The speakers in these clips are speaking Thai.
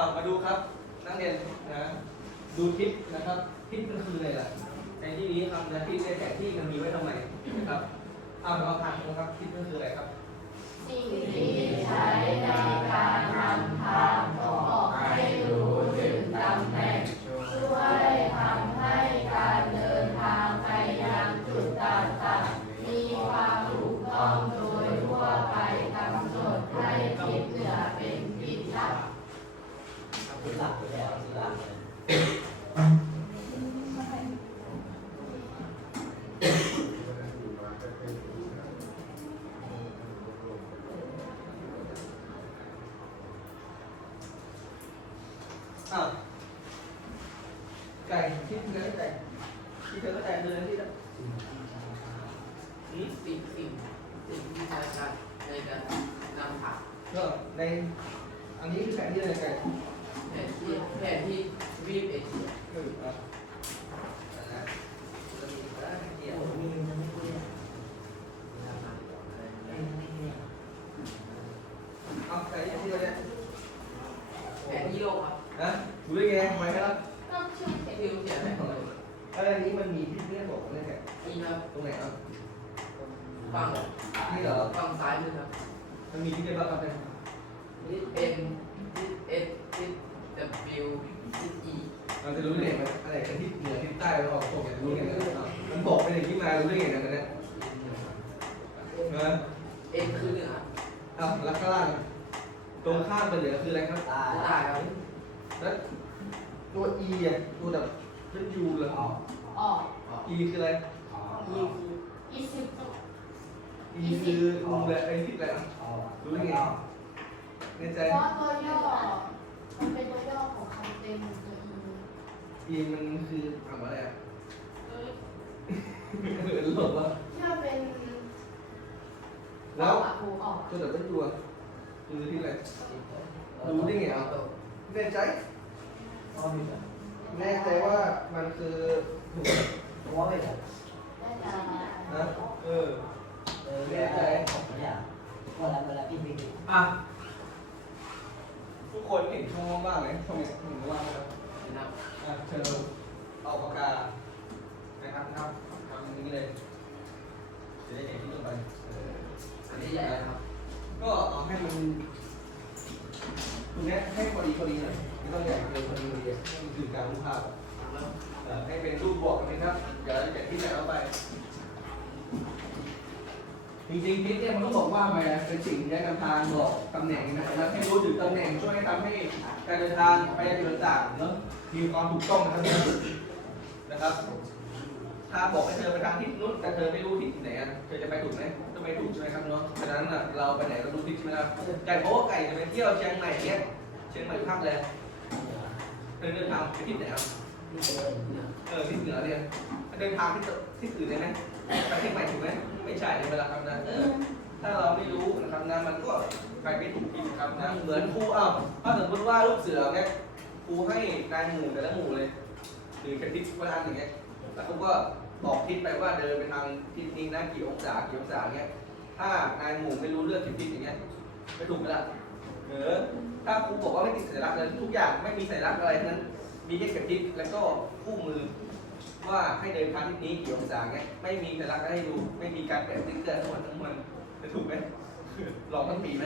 าวมาดูครับ นักเรียนนะดูทิปนะครับทิปก็คืออะไรล่ะในที่นี้คำนะทิปในแต่ที่มันมีไว้ทำไมนะครับอ้าวเราถามนะครับทิปก็คืออะไรครับ สิ่งที่ใช้ในการนำทาง ทิศเนื้อไก่ที่เธอก็แต่เดินที่ละอืมสิ่งสิ่งสิ่งที่ใช้การในการนำผักก็ในอันนี้คือแผนที่อะไรไก่แผนที่แผนที่วีปเอเชีย เออเอาอันนั้นจะมีก็ได้เกียร โอ้ ติ มีมันไม่เรียก อะไร ไม่เรียก เอาไก่ที่อะไรเนี่ย แผนที่โลกครับ นะรู้ได้ไงทำไมครับ ก็ชื่อเสร็จ ที่รู้เขียนแผนที่โลก อะไรนี้มันมีที่เรียกบอกเนี่ยไก่ นี่ครับ ตรงไหนครับ ฝั่ง นี่เหรอ ฝั่งซ้ายมือครับ มันมีที่เรียกว่าครับเป็น ทิศเอ็นทิศเอสทิศดับบิวทิศอี เราจะรู้ได้ไงมันอะไรเป็นที่เหนือที่ใต้เราออกตกอย่างรู้ได้ไงนะมันบอกเป็นอย่างที่มารู้ได้ไงนะมันเนี่ยเออเอ็นคือเหนือเอาแล้วข้างล่างตรงข้ามไปเหนือคืออะไรครับตายใต้ครับแล้วตัว e อะตัวแบบเป็น u เลยออกออก e คืออะไรออกอีคืออีสิบ e คืออูแบบไอ้ที่อะไรอะออกรู้ได้ไงในใจ เพราะตัวย่อ มันเป็นตัวย่อของคำเต็มตัวอี e มันคืออ่านว่าอะไรอะเออเหมือนหลบว่าที่มันเป็นแล้วออกอะครูออกตัวแบบเป็นตัวคือที่อะไรรู้ได้ไงอะแน่ใจออกไม่ได้แน่ใจว่ามันคือถูกตัวไม่ได้ได้จะนะเออเออแน่ใจเนี่ยเวลาเวลาพี่พี่อะทุกคนเห็นช่องว่างไหมช่องเนี้เห็นว่างไหมครับนะครับอะเชิญเอาปากกา นะครับครับทำอย่างนี้เลยจะได้เห็นที่ลงไปอันนี้ใหญ่นะครับ ก็เอาให้มันตรงนี้ให้พอดีพอดีหน่อยไม่ต้องใหญ่เกินพอดีพอดีมันคือการรูปภาพให้เป็นรูปบวกนะครับเดี๋ยวเราจะที่ไหนเอาไปจริงๆทิศเนี่ยมันต้องบอกว่ามาเป็นสิ่งที่นำทางบอกตำแหน่งนะครับให้รู้ถึงตำแหน่งช่วยให้ทำให้การเดินทางไปยังจุดต่างๆเนาะมีความถูกต้องนะครับนะครับ ถ้าบอกให้เธอไปทางทิศนู้นแต่เธอไม่รู้ทิศไหนอะเธอจะไปถูกไหมจะไปถูกใช่ไหมครับเนาะฉะนั้นอะเราไปไหนเรารู้ทิศใช่ไหมครับไก่เพราะว่าไก่จะไปเที่ยวเชียงใหม่เนี้ยเชียงใหม่ภาคแรกเธอเดินทางไปทิศไหนครับพี่เจอเนี่ยเออทิศเหนือเนี่ยเดินทางทิศทิศอื่นได้ไหมไปเชียงใหม่ถูกไหมไม่ใช่ในเวลาครับนะเออถ้าเราไม่รู้นะครับนะมันก็ไปไม่ถูกทิศครับนะเหมือนครูอ้าวถ้าสมมติว่าลูกเสือเนี่ยครูให้นายหมู่แต่ละหมู่เลยหรือแค่ทิศเวลาอย่างเงี้ยแล้วเขาก็ บอกทิศไปว่าเดินไปทางทิศนี้นะกี่องศากี่องศาเงี้ย ถ้านายหมู่ไม่รู้เรื่องทิศทิศอย่างเงี้ยไม่ถูกไหมล่ะเออถ้าครูบอกว่าไม่ติดสัญลักษณ์เลยทุกอย่างไม่มีสัญลักษณ์อะไรทั้งนั้น มีแค่เข็มทิศแล้วก็คู่มือ ว่าให้เดินทางทิศนี้กี่องศาเงี้ยไม่มีสัญลักษณ์ให้ดูไม่มีการแปะติ๊กเกอร์ทั้งวันทั้งวันจะถูกไหมลองทั้งปีไหม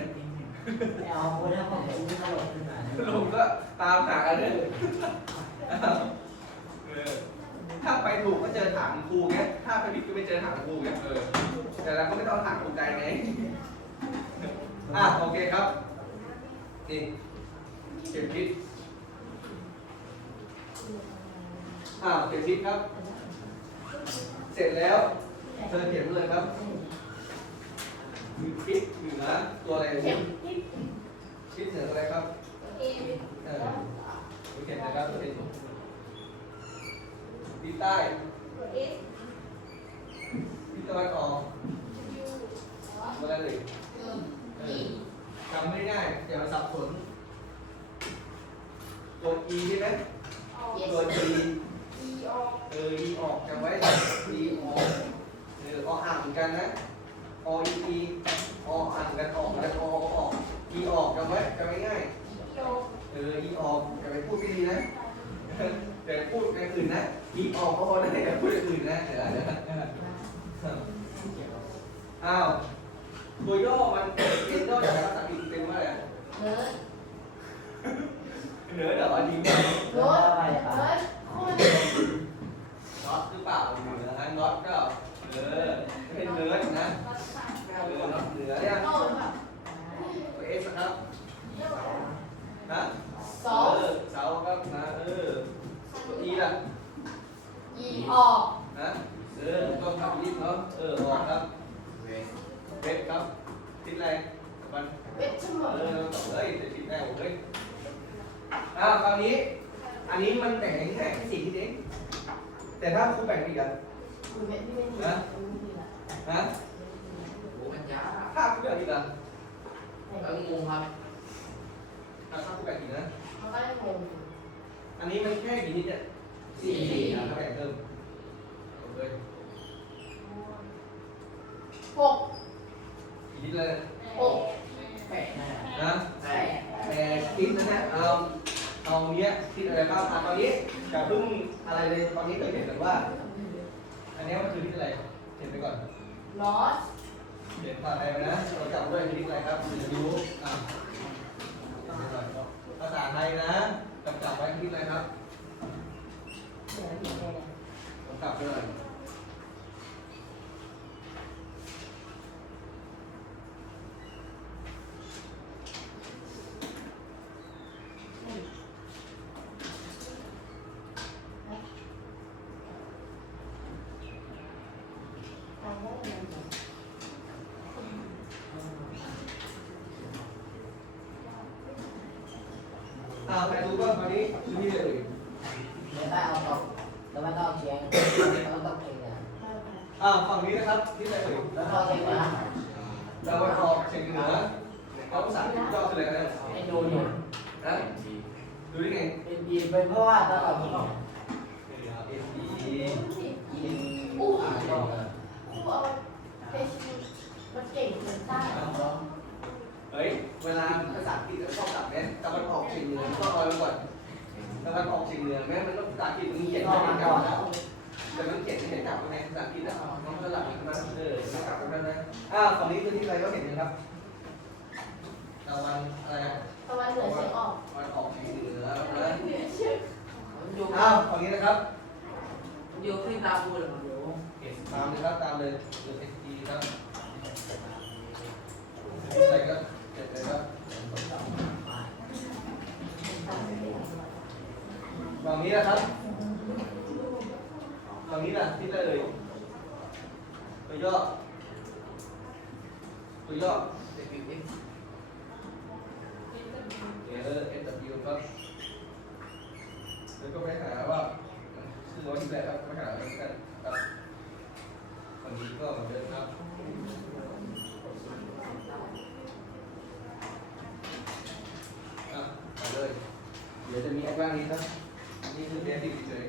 ไม่เอาคนถ้าผมอุ้มตลกขึ้นมาลงก็ตามหากันเลยเออ ถ้าไปถูกก็เจอถามครูไงถ้าไปผิดก็ไปเจอถามครูไงเออ แต่เราก็ไม่ต้องถามครูไกลไง อะโอเคครับ นี่เข็มทิศอ่าเข็มทิศครับ เสร็จแล้ว เธอเขียนมาเลยครับทิศเหนือตัวอะไรเข็เนี่ยมที่ทิศเหนืออะไรครับ เอเออเขียนนะครับเป็น ทิศใต้ตัวเอสทิศตะวันออกยูอะไรเลยเอออีจำไม่ได้อย่ามาสับสนตัว e ใช่ไหมเยตัวส e อีออกเออ e ออกจำไว้ e ออกเออออ่านเหมือนกันนะ o e e ออ่านเหมือนกันออกเหมือนกันออออก e ออกจำไว้จำไว้ง่ายอีโอเอเอออีออกอย่าไปพูดไม่ดีนะอย่าไปพูดอย่างอื่นนะ อีออกก็พอได้แต่พูดอื่นนะเดี๋ยวเดี๋ยวอ้าวตัวย่อมันเป็นย่อจากภาษาอังกฤษเป็นว่าอะไรอะเนิร์ดเหนือเหรอันนี้รถเนิร์ดคุณ น็อตหรือเปล่าเหนือฮะน็อตก็เออเป็นเนื้อนะเออน็อตเหนือเนี่ย โต้หรือเปล่า ตัวเอสนะครับนะ สอง เออเสาครับนะเออตัวอีล่ะ อีออก นะเออต้องขับยิบเนาะเออออกครับ เวส เวทครับทิศอะไรมัน เป็นชั่วโม เอง อต่อเลยจะทิศแรกเฮ้ยอ้าวคราวนี้ อันนี้มันแบ่งแค่สี่ทิศเองแต่ถ้าคุณแบ่งอีกอะ คุณไม่ไม่ไม่ นะ ฮะ โอ้มันยาก ถ้าคุณแบ่งอีกอะ เอองงครับ ถ้าคุณแบ่งอีกนะ มันก็ยังงงอันนี้มันแค่กี่ทิศเนี่ยสี่อะถ้าแบ่งเพิ่มเอาเลยหกกี่ทิศเลยหกแปะนะนะใช่แต่ทิศนะฮะเอาเอาเนี้ยทิศอะไรบ้างอะตอนนี้อย่าเพิ่งอะไรเลยตอนนี้เคยเห็นแต่ว่า อันเนี้ยมันคือทิศอะไรเห็นไปก่อน ลอสเขียนภาษาไทยไปนะเราจับด้วยทิศอะไรครับจะรู้อะ ภาษาไทยนะกำกับไว้ทิศอะไรครับกำกับไปหน่อยอ่าใครรู้บ้างตอนนี้ที่เลยเดี๋ยวได้เอาตกแล้วมันต้องเชียงแล้วต้องเชียงนะอ่าฝั่งนี้นะครับที่ไหนเอ่ยแล้วก็เชียงนะตะวันออกเฉียงเหนือเขาภาษาอังกฤษย่อคืออะไรกันให้ดูอยู่นะดูได้ไงเป็นดีเป็นเพราะว่าตลอดที่บอกเอ็นดียิงอู้อ่านกนะคู่เอาเพชรมันเก่งเหมือนต้าเฮ้ย เวลาภาษาอังกฤษเราชอบตัดเนี่ยตะวันออกเฉียงเหนือต้องเอาไว้ก่อนตะวันออกเฉียงเหนือแม้มันต้องภาษาอังกฤษมันเขียนก็ไม่าเห็นกลัก่บอนนะแต่มันเขียนไม่เห็นกลับในภาษาอังกฤษอะมันก็หลับมันเออมันกลับกันนะอ้าวฝั่งนี้คือที่อะไรก็เห็นนะครับตะวันอะไรตะวันเหนือเฉียงออกตะวันออกเฉียงเหนือนะมันอยู่อ้าวฝั่งนี้นะครับมันอยู่ขึ้นตาบูเลยมันอยู่ตามเลยครับตามเลยเดือดทีครับใส่ครับเสร็จเลยครับ ฝั่งนี้นะครับฝั่งนี้นะที่ได้เลย ตัวย่อ ตัวย่อ เดบิวต์เอ็กซ์ เออ F W ครับแล้วก็ไปหาว่าชื่อว่าที่ไหนครับไปหากันกันครับฝั่งนี้ก็เหมือนเดิมครับ อะไปเลย เดี๋ยวจะมีแอดวานนี้ครับนี่คือเบสิกเฉย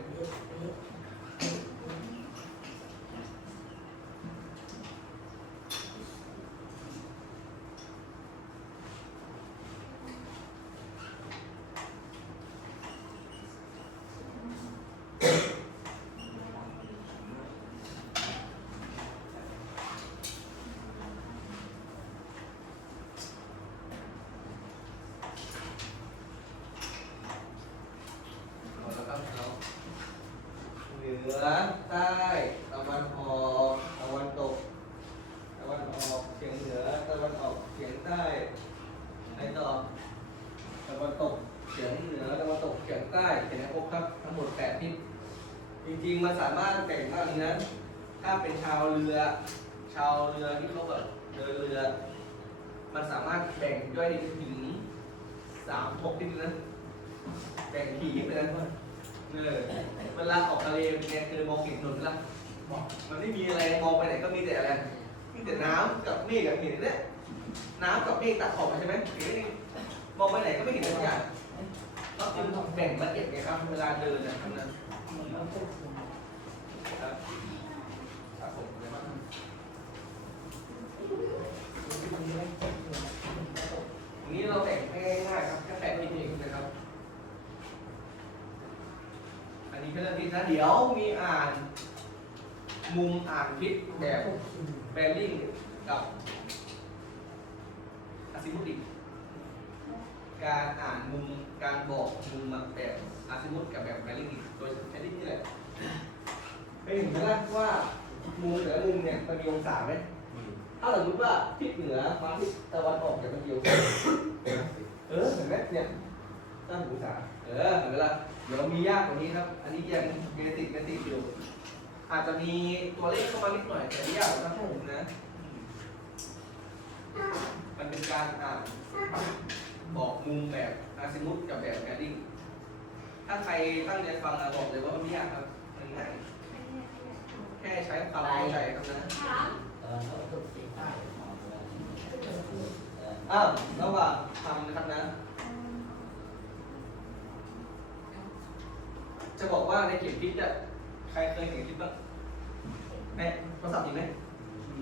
เอาละครับเอาเหนือใต้ตะวันออกตะวันตกตะวันออกเฉียงเหนือตะวันออกเฉียงใต้ไหนต่อตะวันตกเฉียงเหนือตะวันตกเฉียงใต้เห็นไหมครบครับทั้งหมดแปดทิศจริงๆมันสามารถแบ่งได้นี้นะถ้าเป็นชาวเรือ ชาวเรือที่เขาแบบเดินเรือ มันสามารถแบ่งย่อยได้ถึงสามหกทิศนะ แบ่ง ขี่ไปแล้วด้วยเออเวลาออกทะเลเนไงเคยมองเห็นถนนละบอกมันไม่มีอะไรมองไปไหนก็มีแต่อะไรมีแต่น้ำกับเมฆกับเห็นเนี่ยน้ำกับเมฆตัดขอบใช่ไหมเห็นไหมมองไปไหนก็ไม่เห็นทุกอย่างเราจึงแบ่งละเอียดไงครับเวลาเดินนะครับนะครับครับผมอะไรบ้างนนี้เราแบ่งง่ายๆครับแค่แปดทิศเองนะครับ นะเดี๋ยวมีอ่าน มุมอ่านทิศแบบแบริ่งกับอาซิมุติกการอ่านมุมการบอกมุมแบบอาซิมุตกับแบบแบริ่งโดยใช้ที่นี่แหละไปเห็นไหมล่ะว่ามุมแต่ละมุมเนี่ยมันมีองศาไหมถ้าสมมติว่าทิศเหนือมาทิศตะวันออกเนี่ยมันมีองศาเออเห็นไหมเนี่ย ตั้งองศาเออเห็นไหมล่ะเดี๋ยวมียากกว่านี้ครับ อันนี้ยังเบสิกเบสิกอยู่ อาจจะมีตัวเลขเข้ามานิดหน่อยแต่ไม่ยากหรอกครับผมนะ มันเป็นการอ่านบอกมุมแบบอาซิมุตกับแบบแบดดิ้งถ้าใครตั้งใจฟังนะบอกเลยว่ามันไม่ยากครับมันง่ายแค่ใช้ความเข้าใจครับนะตะวันออกตกเฉียงใต้มองตะวันเอออ้าวระหว่างทำนะครับนะ จะบอกว่าในเข็มทิศอะใครเคยเห็นคลิปบ้างแม่โทรศัพท์มีไหม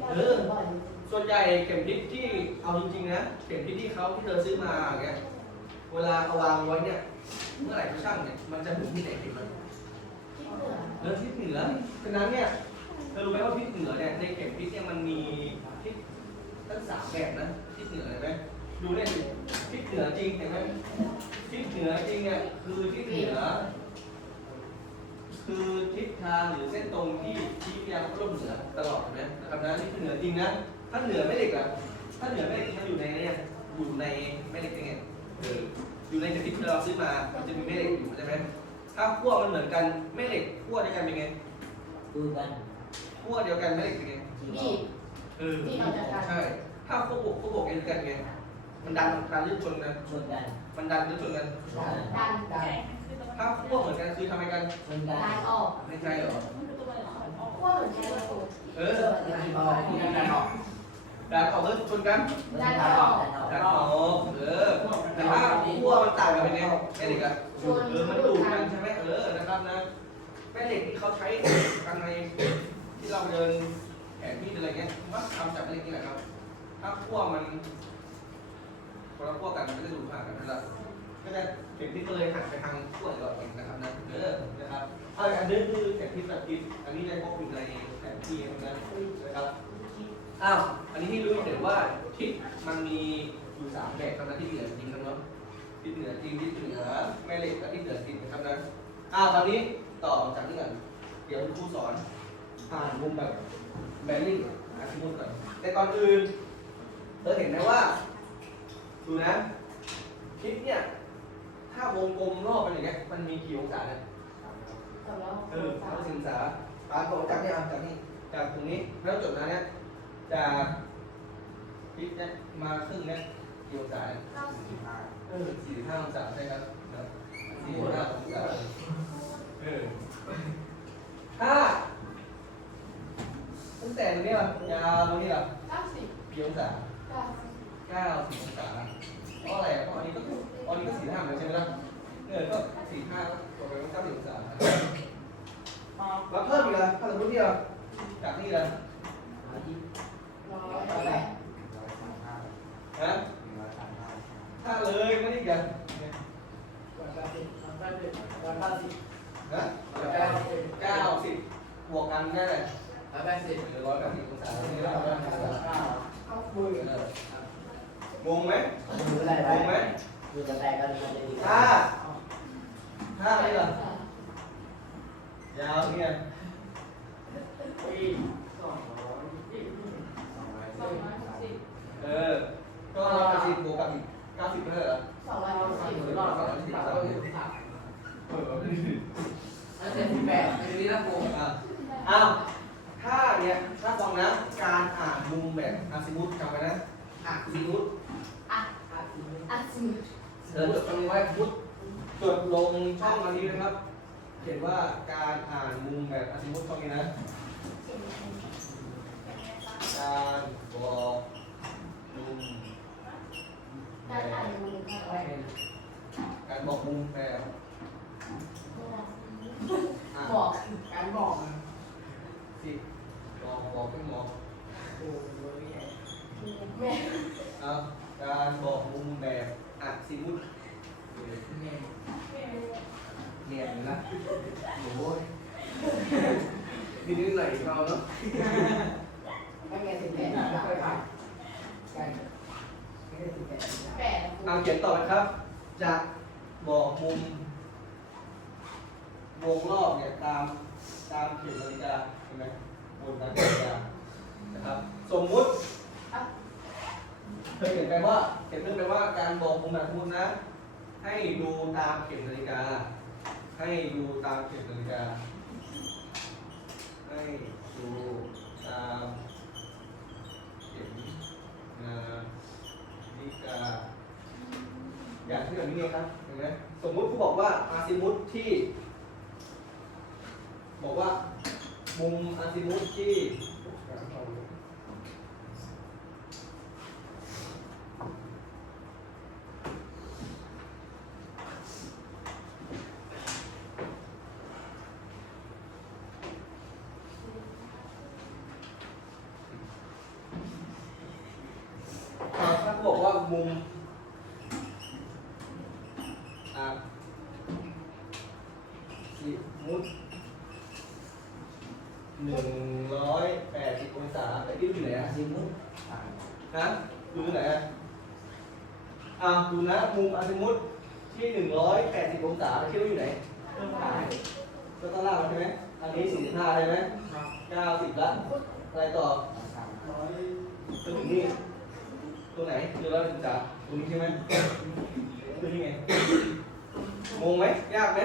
เออส่วนใหญ่เข็มทิศที่เอาจริงๆนะเข็มทิศที่เขาที่เธอซื้อมาอย่างเงี้ยเวลาเอาวางไว้เนี่ย เมื่อไหร่ก็ช่างเนี่ยมันจะหมุนที่ไหนเห็นไหมเออทิศเหนือฉะนั้นเนี่ยเธอรู้ไหมว่าทิศเหนือเนี่ยในเข็มทิศเนี่ยมันมีทิศตั้งสามแบบนะทิศเหนือเห็นไหมดูเนี่ยทิศเหนือจริงเห็นไหมทิศเหนือจริงเนี่ยคือทิศเหนือ คือทิศทางหรือเส้นตรงที่ชี้ไปยังร่มเหนือตลอดเห็นไหมนะครับนะนี่คือเหนือจริงนะ ถ้าเหนือไม่เหล็กอะถ้าเหนือไม่เหล็กมันอยู่ในเนี่ยอยู่ในไม่เหล็กยังไงเอออยู่ในกระติกที่เราซื้อมา มันจะมีแม่เหล็กอยู่ใช่ไหมถ้าขั้วมันเหมือนกันแม่เหล็กขั้วเดียวกันเป็นไงดูกันขั้วเดียวกันแม่เหล็กเป็นไงที่นี่เออที่เราจะกันใช่ถ้าขั้วบวกขั้วบวกเดียวกันไงมันดันดันหรือชนกันชนกันมันดันหรือชนกันดัน ถ้าขั้วเหมือนกันคือทำไมกันชนกันดันออกไม่ใช่เหรอ ขั้วเหมือนใช้ประตูเออดันออกดันออกดันออกแล้วชนกันดันออกดันออกดันออกเออ แต่ว่าขั้วมันต่างกันเป็นไงแม่เหล็กอะชนเออ มันดูดกันใช่ไหมเออ นะครับนะ แม่เหล็กที่เขาใช้กันในที่เราเดินแผนที่อะไรเงี้ยมักทำจากแม่เหล็กนี่แหละครับ ถ้าขั้วมันคนละขั้วกันมันก็จะดูดผ่านกันนั่นแหละ ก็จะเข็มทิศก็เลยหันไปทางขั้วอีกรอบเองนะครับนะเออนะครับเอาอันนี้คือเข็มทิศแบบทิศอันนี้ได้พบอยู่ในแผนที่นะครับนะครับอ้าวอันนี้ที่รู้เห็นว่าทิศมันมีอยู่สามแบบเท่านั้นที่เหนือจริงครับเนาะทิศเหนือจริงทิศเหนือแม่เหล็กและทิศเหนือจริงนะครับนะอ้าวตอนนี้ต่อจากนี้ก่อนเดี๋ยวครูสอนอ่านมุมแบบแบริ่งอาชิมุตก่อนแต่ก่อนอื่นเธอเห็นไหมว่าดูนะทิศเนี่ย ถ้าวงกลมรอบเป็นอย่างเงี้ยมันมีกี่องศาเนี่ยสำหรับเออสามสิบองศาปาของจากเนี่ยเอาจากนี่จากตรงนี้แล้วจดนะเนี่ยจากทิศเนี่ยมาครึ่งเนี่ยกี่องศาเนี่ยเก้าสิบเออสี่ห้าองศาใช่ครับครับสี่ห้าองศาเออถ้าตั้งแต่ตรงนี้ล่ะยาวตรงนี้ล่ะเก้าสิบกี่องศาเก้าสิบเก้าสิบองศาเพราะอะไรอะเพราะอันนี้ก็อั นนี้ก็สี่ห้าเหมือนกันใช่ไหมล่ะเออก็สี่ห้าก็ตกไปเป็นเก้าสิบองศาแล้วเพิ่มอีกล่ะถ้าสมมติที่เราจากนี่ล่ะร้อยเท่าไหร่ฮะถ้าเลยไม่ได้กันฮะเก้าสิบบวกกันได้เลยร้อยแปดสิบหรือร้อยแปดสิบองศาที่เราได้เอองงไหมดูได้งงไหม ดูกันแต่กันมันจะดีถ้าถ้าอะไรล่ะยาวเนี่ยสองร้อยเออ ก็ร้อยแปสิบบวกกับอีกเก้าสิบเท่าไหร่ละสองร้อยสิบรอร้อสองร้อยสิบสามเออแล้วเจ็ดสิบแปดอันนี้นะครูอะอ้าวถ้าเนี่ยถ้าฟังนะ การอ่านมุมแบบอาซิมุตจำไว้นะอาซิมุตอะอะสิบ เออจดตรงนี้ไว้พุทจดลงช่องอันนี้นะครับ เขียนว่าการอ่านมุมแบบอาซิมุตช่องนี้นะ การบอกมุมแบบการบอกมุมแบบอะบอกการบอกสิบอกบอกไม่มองแม่อะการบอกมุมแบบอาซิมุต เนี่ย เนียนนะโอ้ย นิดนิดหน่อยๆเราเนาะ ไม่ไงสิบแปดไม่ค่อยผ่านใช่ไม่ได้สิบแปด แปด เอาเขียนต่อไปครับ จากบอกมุม วงรอบเนี่ยตามตามเข็มนาฬิกาเห็นไหมบนตามเข็มนาฬิกานะครับ สมมุติเคยเขียนไปว่าเขียนเรื่องไปว่าการบอกมุมแบบสมมุตินะ ให้ดูตามเข็มนาฬิกา ให้ดูตามเข็มนาฬิกา ให้ดูตามเข็มนาฬิกา อย่างที่แบบนี้ไงครับเห็นไหมสมมุติผู้บอกว่าอาซิมุตที่ บอกว่ามุมอาซิมุตที่ อ่าถ้าเขาบอกว่ามุมอ่าสิมุดหนึ่งร้อยแปดสิบองศาแต่ที่อยู่ไหนอะ สิบมุ้งผ่าน นะดูที่ไหนอะอ่าดูนะมุมอาซิมุตที่หนึ่งร้อยแปดสิบองศาแต่ที่อยู่ไหนก็ต้องล่างใช่ไหมอันนี้สี่สิบห้าใช่ไหมเก้าสิบละอะไรต่อสามจนถึงนี่ตรงไหนคือเราศึกษาตรงนี้ใช่ไหมคือนี่ไง งงไหม ยากไหม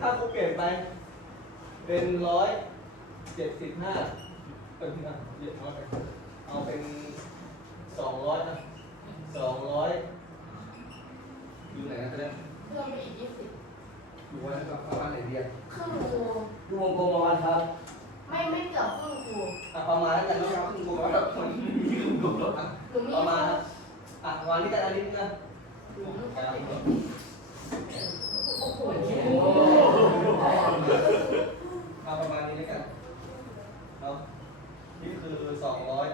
ถ้าครูเปลี่ยนไป เป็นร้อยเจ็ดสิบห้าเป็นเยอะมากเอาเป็นสองร้อยนะสองร้อยอยู่ไหนนะตอนนี้เพิ่มไปอีกยี่สิบ อยู่วันกับประมาณไหนเดียวครึ่งครูดูวงกลมประมาณครับไม่ไม่เกือบครึ่งครูอะประมาณแล้วกันไม่ใช่ว่าครึ่งกลมแล้วแบบมันมีครึ่งกลมหรอกอะหนูมีประมาณนะอะประมาณนี้กันอันนี้นะหนูมีไปเอาอีกโอ้โหเอาประมาณนี้แล้วกันเนาะนี่คือสองร้อย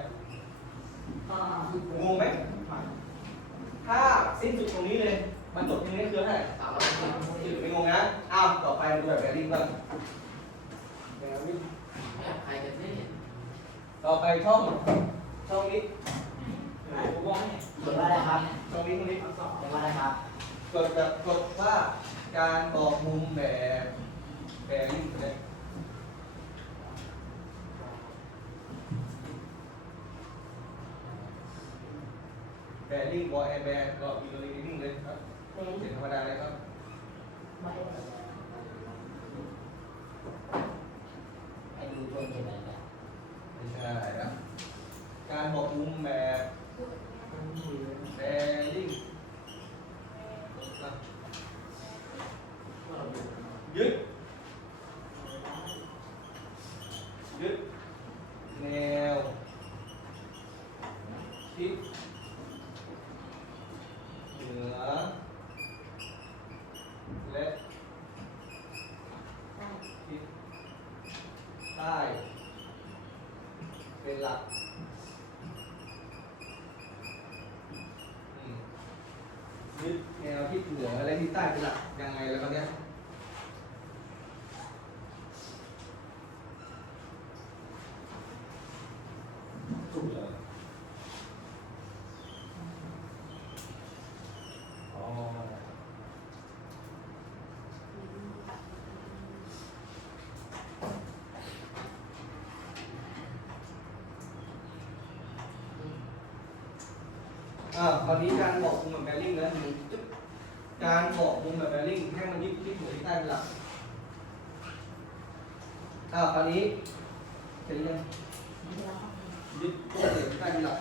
อ่างงไหมถ้าสิ้นสุดตรงนี้เลย มันจบตรงนี้คือเท่าไหร่สามร้อย สิบจุดไม่งงนะ อ้าว ต่อไปดูแบบแบริ่งบ้างแบริ่งไม่อยากใครกันนี่ต่อไปช่อง ช่องนี้ผมมองให้เขียนว่าอะไรครับช่องนี้ตรงนี้เขียนว่าอะไรครับ กดแบบกดว่าการบอกมุมแบบแบริ่งเลยแบริ่งวอลแอร์แบร์ก็อีโรลิงเลยครับเสียงธรรมดาเลยครับ ให้ดูช่วงเขียนอะไรกัน ไม่ใช่ครับการบอกมุมแบบแบริ่งนะยึด ยึด แนวทิศเหนือ และทิศใต้ เป็นหลักอืมยึดแนวทิศเหนือและทิศใต้เป็นหลักยังไงแล้วกันเนี้ยถูกเลยอ๋อ อ่าคราวนี้การบอกมุมแบบแบริ่งนะหนึ่งจุดการบอกมุมแบบแบริ่งให้มันยึดที่หัวที่ใต้เป็นหลักอ่าคราวนี้เสร็จยังยึดตัวเสียงใต้เป็นหลัก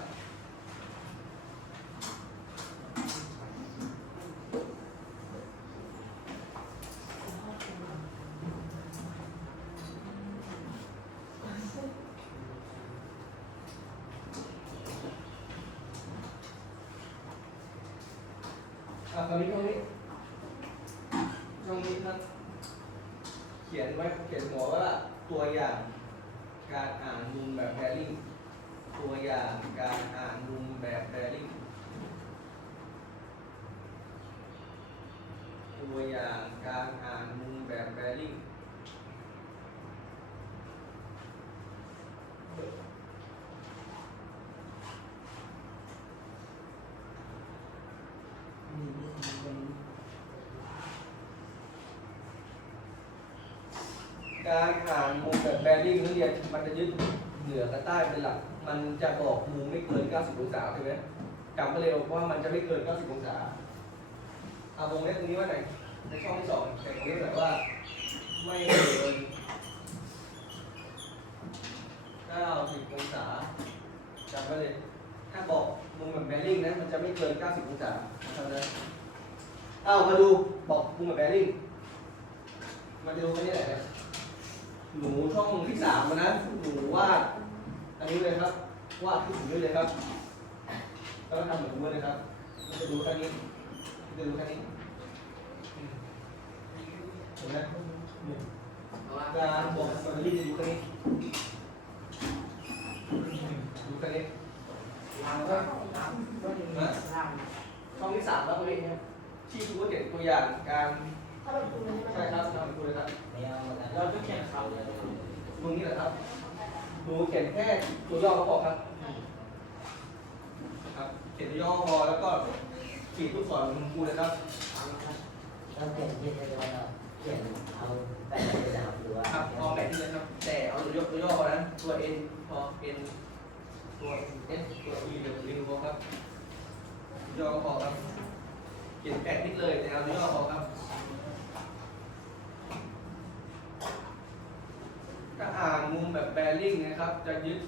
อะคราวนี้ตรงนี้ตรงนี้ครับ เขียนไว้เขียนหัวว่าตัวอย่างการอ่านมุมแบบแบริ่ง ตัวอย่างการอ่านมุมแบบแบริ่ง ตัวอย่างการอ่านมุมแบบแบริ่ง การอ่านมุมแบบแบริ่งนักเรียนมันจะยึดเหนือกับใต้เป็นหลัก มันจะบอกมุมไม่เกิน 90 องศาใช่ไหมจำไปเลยว่ามันจะไม่เกิน 90 องศาเอาวงเล็บตรงนี้ว่าไหนในช่องที่สองแต่ตรงนี้แบบว่าไม่เกิน 90 องศาจำไว้เลย ถ้าบอกมุมแบบแบริ่งนะมันจะไม่เกิน 90 องศาเท่านั้นเอามาดูบอกมุมแบบแบริ่งมาดูกันนี่แหละ หนูช่องที่สามนะหนูวาดอันนี้เลยครับวาดที่ถึงด้วยเลยครับแล้วก็ทำเหมือนเมื่อเลยครับจะดูแค่นี้จะดูแค่นี้เห็นไหมการบอกสตอรี่จะดูแค่นี้ดูแค่นี้ทางก็ทางก็ดีนะช่องที่สามแล้วตัวเองที่ครูเห็นตัวอย่างการ ถ้าเราดูมันใช่ครับทำครูเลยครับเราจะแข่งเขาเลยตรงนี้แหละครับหนูเขียนแค่ตัวย่อก็พอครับครับ เขียนตัวย่อก็พอแล้วก็ขีดลูกศรของครูเลยครับเราเปลี่ยนที่จะว่าเราเปลี่ยนเอาแปดเป็นดาวหรือว่าครับเอาแบบนี้เลยครับ แต่เอาตัวย่อตัวย่อพอนะตัว N พอ N ตัว S ตัว E เดี๋ยวลิงพอครับย่อก็พอครับ เขียนแปดนิดเลยแต่เอาตัวย่อพอครับ ถ้าอ่านมุมแบบแบริ่งนะครับ จะยึด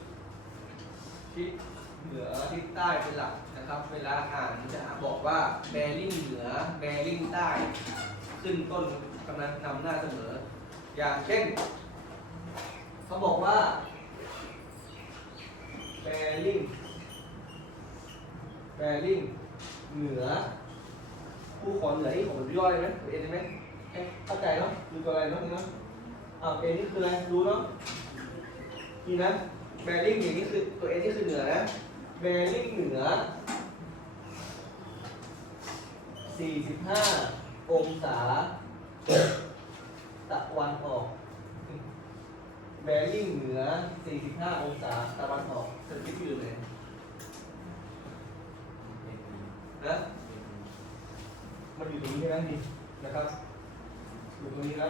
ทิศเหนือทิศใต้เป็นหลักนะครับ เวลาอ่านจะบอกว่าแบริ่งเหนือแบริ่งใต้ ขึ้นต้นกำลังนำหน้าเสมอ อย่างเช่น เขาบอกว่าแบริ่งแบริ่งเหนือ ผู้ขอเหนือนี่ผมย่อเลยไหมเอ็นไหมเอ๊ะเข้าใจเนาะดูตัวอะไรเนาะนี่เนาะ อ่าเอ็นนี่คืออะไร รู้เนาะนี่นะ แบริ่งอย่างนี้คือตัวเอ็นนี่คือเหนือนะ แบริ่งเหนือ 45 องศา ตะวันออก แบริ่งเหนือ 45 องศา ตะวันออกสถิตอยู่เลยนะมันอยู่ตรงนี้ใช่ไหมนี่นะครับอยู่ตรงนี้นะ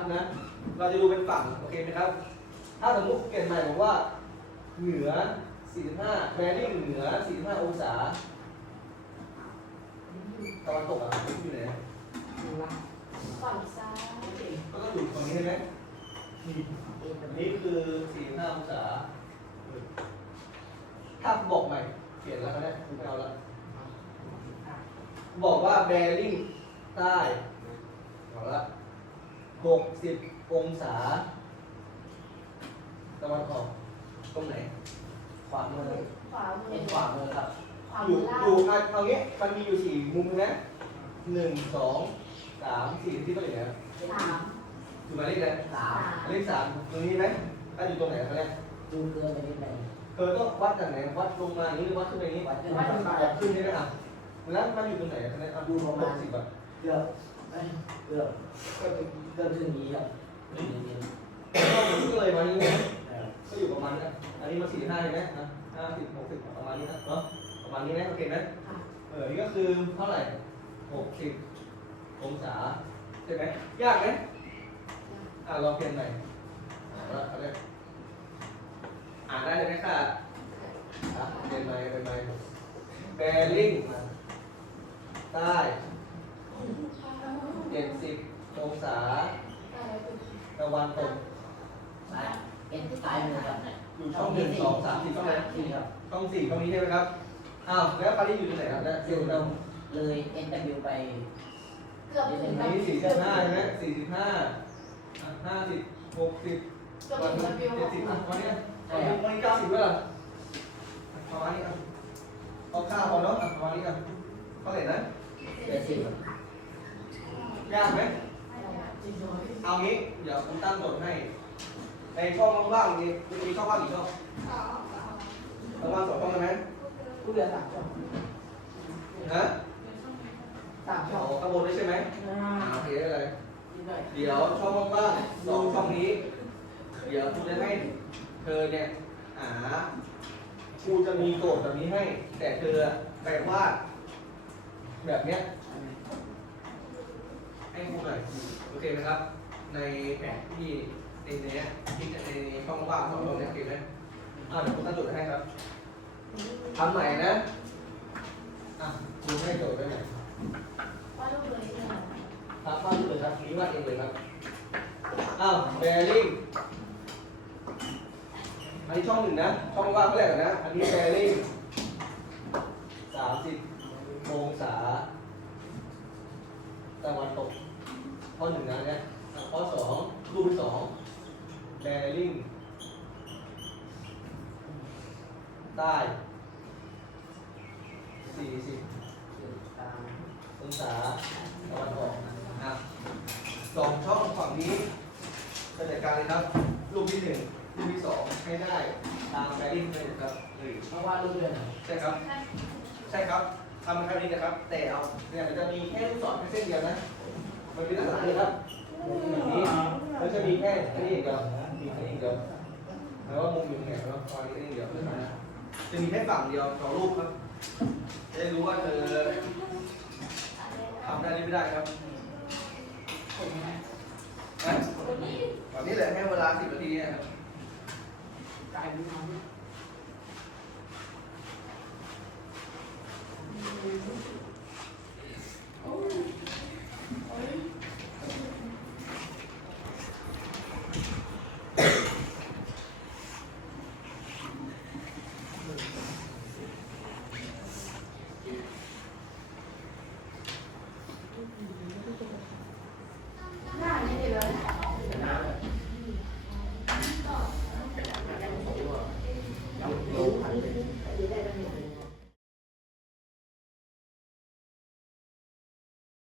นี้นะครับนะ เราจะดูเป็นฝั่ง โอเคไหมครับ ถ้าสมมติเปลี่ยนใหม่บอกว่า เหนือ 45 แบริ่งเหนือ 45 องศาตะวันตกอะอยู่ไหนนะฝั่งซ้ายก็ต้องอยู่ฝั่งนี้ใช่ไหมนี่นี่คือ 45 องศา ถ้าบอกใหม่ เปลี่ยนแล้วก็ได้คุณไม่เอาละบอกว่าแบริ่งใต้เอาละ 60 องศาตะวันออกตรงไหน ขวามือขวามือเป็นขวามือครับ ขวาอมืยู่อล่างอยู่อะเอางี้มันมีอยู่สี่มุมนะหนึ่งสองสามสี่ที่ตัวไหนนะสามอยู่หมายเลขอะไรสามหมายเลขสามตรงนี้ไหมถ้าอยู่ตรงไหนครับเนี่ยดูเกินไปนิดหนึงเธอต้องวัดจากไหนวัดลงมาอย่างนี้หรือวัดขึ้นไปอย่างนี้วัดขึ้นวัดขึ้นไปขึ้นใช่ไหมอะแล้วมันอยู่ตรงไหนครับเนี่ยอะดูประมาณสิบอะเกื อบเอ้ยเกือบก็เกืองนี้ครับถึงนี้ก็เลยมานี้ไงเออก็อยู่ประมาณนี้อันนี้มาสี่ห้าใช่ไหมนะห้าสิบหกสิบประมาณนี้นะเนาะประมาณนี้นะโอเคไหมค่ะเออนี่ก็คือเท่าไหร่หกสิบองศาใช่ไหมยากไหมอะลองเปลี่ยนใหม่เอาละเอาเลยอ่านได้เลยไหมค่ะเปลี่ยนใหมเปลี่ยนใหมแบริ่งใต้ เจ็ดสิบองศาตะวันตกซ้ายเป็นซ้ายมือครับเนี่ยอยู่ช่องหนึ่งสองสามสี่ช่องไหนสี่ครับช่องสี่ช่องนี้ใช่ไหมครับอ้าวแล้วคราวนี้อยู่ตรงไหนครับเนี่ยอยู่เซลล์ตรเรางเลย NW ไปเกือบถึงอันนี้สี่สิบห้าใช่ไหมสี่สิบห้าห้าสิบหกสิบก็ถึงระเบียบเจ็ดสิบอะประมาณนี้อะประมาณนี้เก้าสิบด้วยเหรอประมาณนี้อะเอาข้าวพอเนาะอะประมาณนี้อะเท่าไหร่นะ เจ็ดสิบ ยากไหมเอางี้ เดี๋ยวผมตั้งโจทย์ให้ ในช่ องว่างๆนี้มันจะมีช่องว่างกี่ช่องช่องว่างสองช่องใช่ไหมผู้เรียนสามช่องฮะสามช่เอาองข้างบนด้วยใช่ไหมอ่าอ่าโอเคได้เลยนี่ด้วยเดี๋ยวช่องว่างๆสองช่องนี้ เดี๋ยวครูจะให้เธอเนี่ยหาครูจะมีโจทย์แบบนี้ให้ แต่เธอแปลวาดแบบเนี้ยให้ครูหน่อยโอเคไหมครับ ในแผนที่ ในเนี้ยที่ในช่องว่างสองช่องเนี้ยโอเคไหมอ่าเดี๋ยวครูตั้งจทย์ให้ครับทำใหม่นะอะครูให้โจทย์ไว้หน่อยว่าลูกเลยเนี่ยครับวาดรูปเลยครับนี้วาดเองเลยครับอ้าวแบริ่งอันนี้ช่องหนึ่งนะช่องว่างเท่าไหร่ก่อนนะ อันนี้แบริ่งสามสิบองศาตะวันตก ข้อหนึ่งนะเนี่ยอะข้อสองรูปที่สอง แบริ่งใต้สี่สิบตามองศาตะวันออกอะสองช่องฝั่งนี้ก็จัดการเลยครับ รูปที่หนึ่งรูปที่สองให้ได้ตามแบริ่งเลยครับเออเพราะว่าลูกเรียนใช่ครับ ใช่ครับทำแค่นี้นะครับ แต่เอาเนี่ยมันจะมีแค่ลูกศรแค่เส้นเดียวนะ มันเป็นลักษณะนี้ครับแบบนี้มันจะมีแค่แค่นี้เองเดีย มุมนี้อย่เดียวแล้ว่ามุมอยู่ตรงไหนแล้วคอยนี้อย่างเดียวนะจะมีแค่ฝั่งเดียวต่อรูปครับ จะได้รู้ว่าเธอทำได้หรือไม่ได้ครับนะแบบนี้เหละให้เวลาสิบนาทีเนี่ยครับกายน้ำ